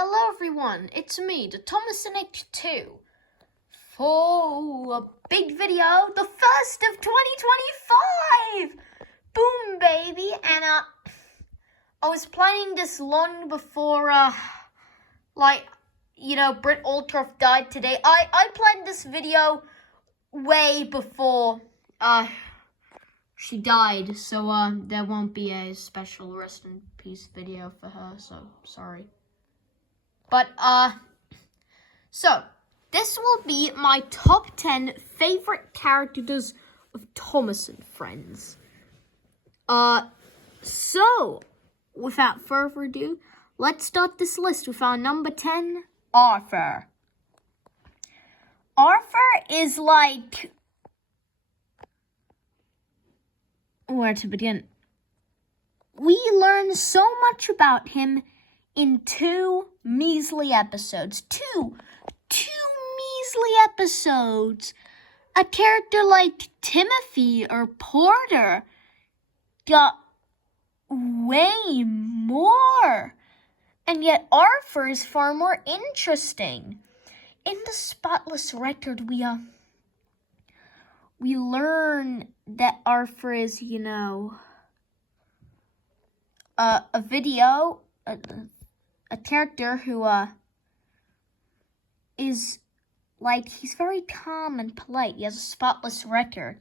Hello everyone, it's me, the Thomasinic2, for a big video, the first of 2025! Boom, baby! And, I was planning this long before, Britt Allcroft died today. I planned this video way before, she died, so, there won't be a special rest in peace video for her, so, sorry. But, so, this will be my top 10 favorite characters of Thomas and Friends. So, without further ado, let's start this list with our number 10, Arthur. Arthur is like... where to begin? We learn so much about him in two measly episodes. Two measly episodes. A character like Timothy or Porter got way more. And yet Arthur is far more interesting. In the Spotless Record, we learn that Arthur is, a character who, is, like, he's very calm and polite. He has a spotless record.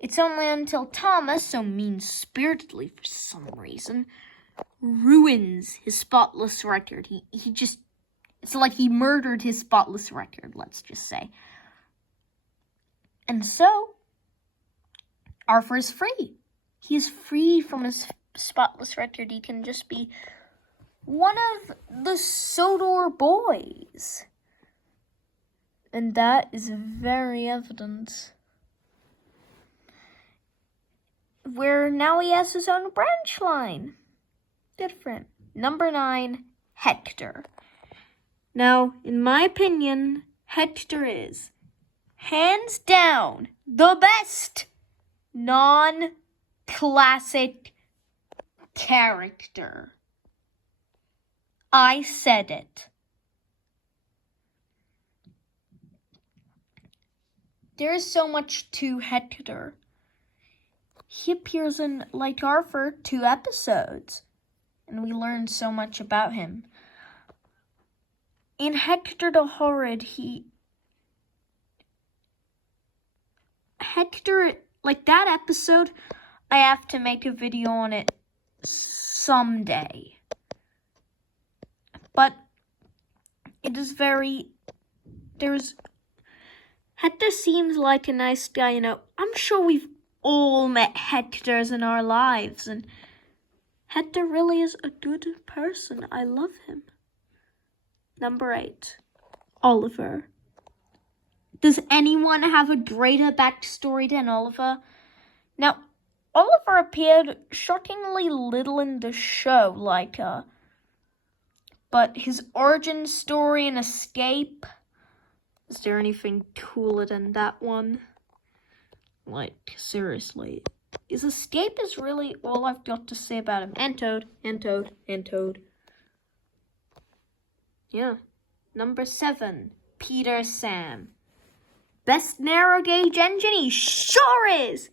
It's only until Thomas, so mean-spiritedly for some reason, ruins his spotless record. It's like he murdered his spotless record, let's just say. And so, Arthur is free. He is free from his spotless record. He can just be one of the Sodor boys. And that is very evident. Where now he has his own branch line. Different. Number 9, Hector. Now, in my opinion, Hector is, hands down, the best non-classic character. I said it. There is so much to Hector. He appears in, like Arthur, 2 episodes, and we learn so much about him. In Hector the Horrid, like that episode, I have to make a video on it someday. But it is Hector seems like a nice guy, I'm sure we've all met Hectors in our lives, and Hector really is a good person. I love him. Number 8, Oliver. Does anyone have a greater backstory than Oliver? Now, Oliver appeared shockingly little in the show, but his origin story and escape, is there anything cooler than that one? Like, seriously. His escape is really all I've got to say about him. And Toad. Yeah. Number 7, Peter Sam. Best narrow gauge engine? He sure is!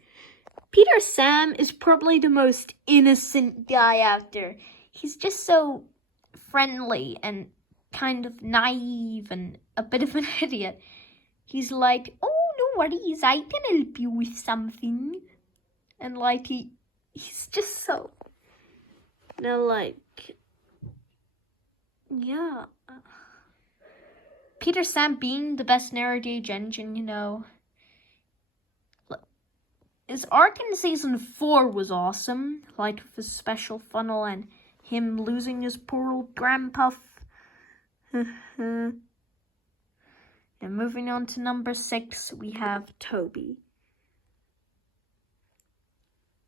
Peter Sam is probably the most innocent guy out there. He's just so friendly and kind of naive and a bit of an idiot. He's like, oh, no worries, I can help you with something. And he's just so, yeah. Peter Sam being the best narrow gauge engine, his arc in season 4 was awesome, like with his special funnel and him losing his poor old grandpa. And moving on to number 6, we have Toby.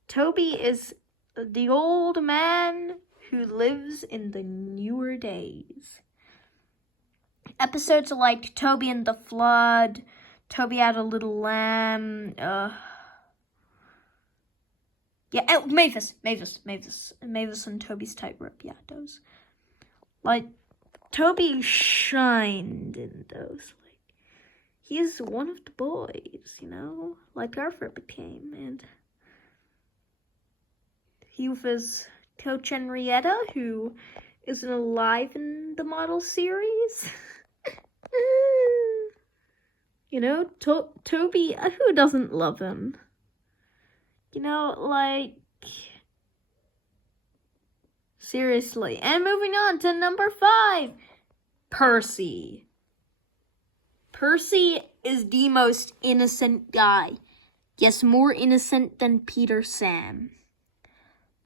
Toby is the old man who lives in the newer days. Episodes like Toby and the Flood, Toby Had a Little Lamb, Mavis and Toby's Tightrope, yeah, those. Toby shined in those. Like, he is one of the boys, you know, like Arthur became, and he was Coach Henrietta, who isn't alive in the model series. You know, Toby, who doesn't love him? You know, like, seriously. And moving on to number 5, Percy. Percy is the most innocent guy. Yes, more innocent than Peter Sam.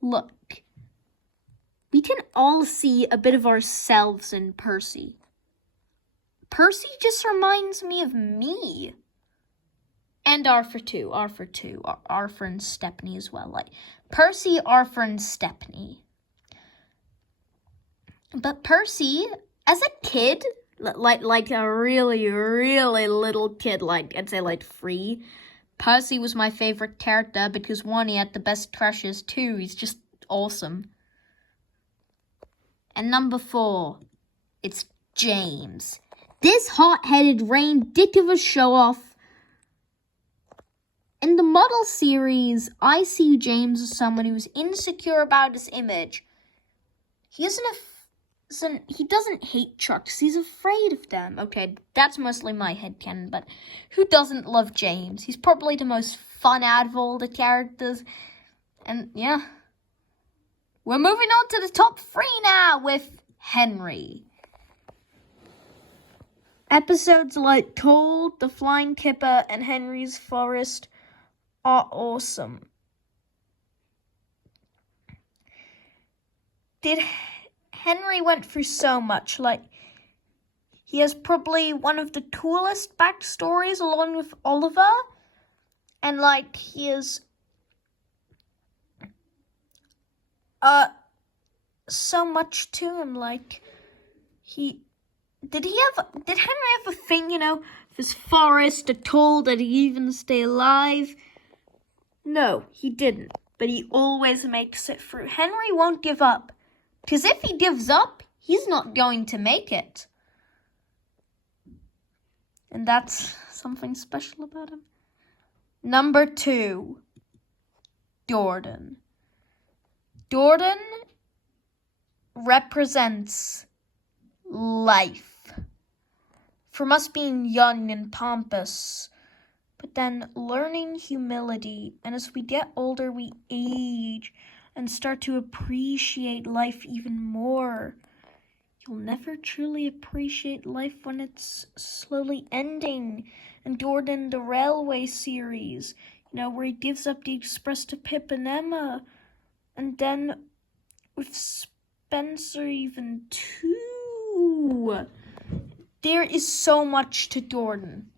Look, we can all see a bit of ourselves in Percy. Percy just reminds me of me. And Arthur too. Arthur and Stepney as well. Like, Percy, Arthur, and Stepney. But Percy, as a kid, like a really, really little kid, like, I'd say like 3, Percy was my favorite character because 1, he had the best crushes, 2, he's just awesome. And number 4, it's James. This hot-headed rain dick of a show-off. In the model series, I see James as someone who's insecure about his image. He doesn't hate trucks, he's afraid of them. Okay, that's mostly my headcanon, but who doesn't love James? He's probably the most fun out of all the characters. And yeah, we're moving on to the top 3 now with Henry. Episodes like Cold, The Flying Kipper, and Henry's Forest are awesome. Henry went through so much. Like, he has probably one of the coolest backstories along with Oliver. And like, he is so much to him. Like, Did Henry have a thing, you know, with his forest, a toll that he even stay alive? No, he didn't. But he always makes it through. Henry won't give up. Because if he gives up, he's not going to make it. And that's something special about him. Number 2, Jordan. Jordan represents life. From us being young and pompous, but then learning humility, and as we get older, we age and start to appreciate life even more. You'll never truly appreciate life when it's slowly ending. And Jordan, the Railway series, you know, where he gives up the Express to Pip and Emma, and then with Spencer even too. There is so much to Jordan.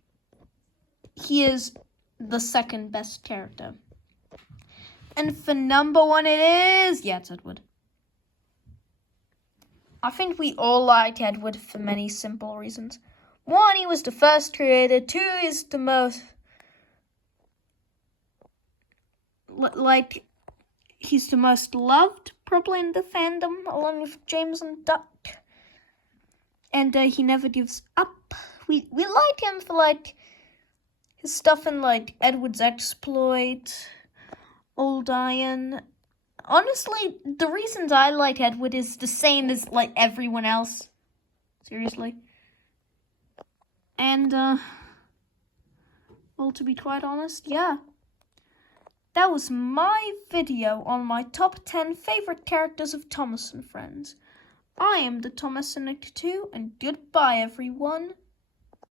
He is the second best character. And for number 1 it is... Yeah, it's Edward. I think we all like Edward for many simple reasons. 1, he was the first created. 2, he's the most... he's the most loved, probably, in the fandom, along with James and Duck. And he never gives up. We like him for, like, his stuff in, like, Edward's Exploit, Old Iron. Honestly, the reasons I like Edward is the same as, like, everyone else. Seriously. And, well, to be quite honest, yeah. That was my video on my top 10 favorite characters of Thomas and Friends. I am the Thomas Cynic 2, and goodbye, everyone.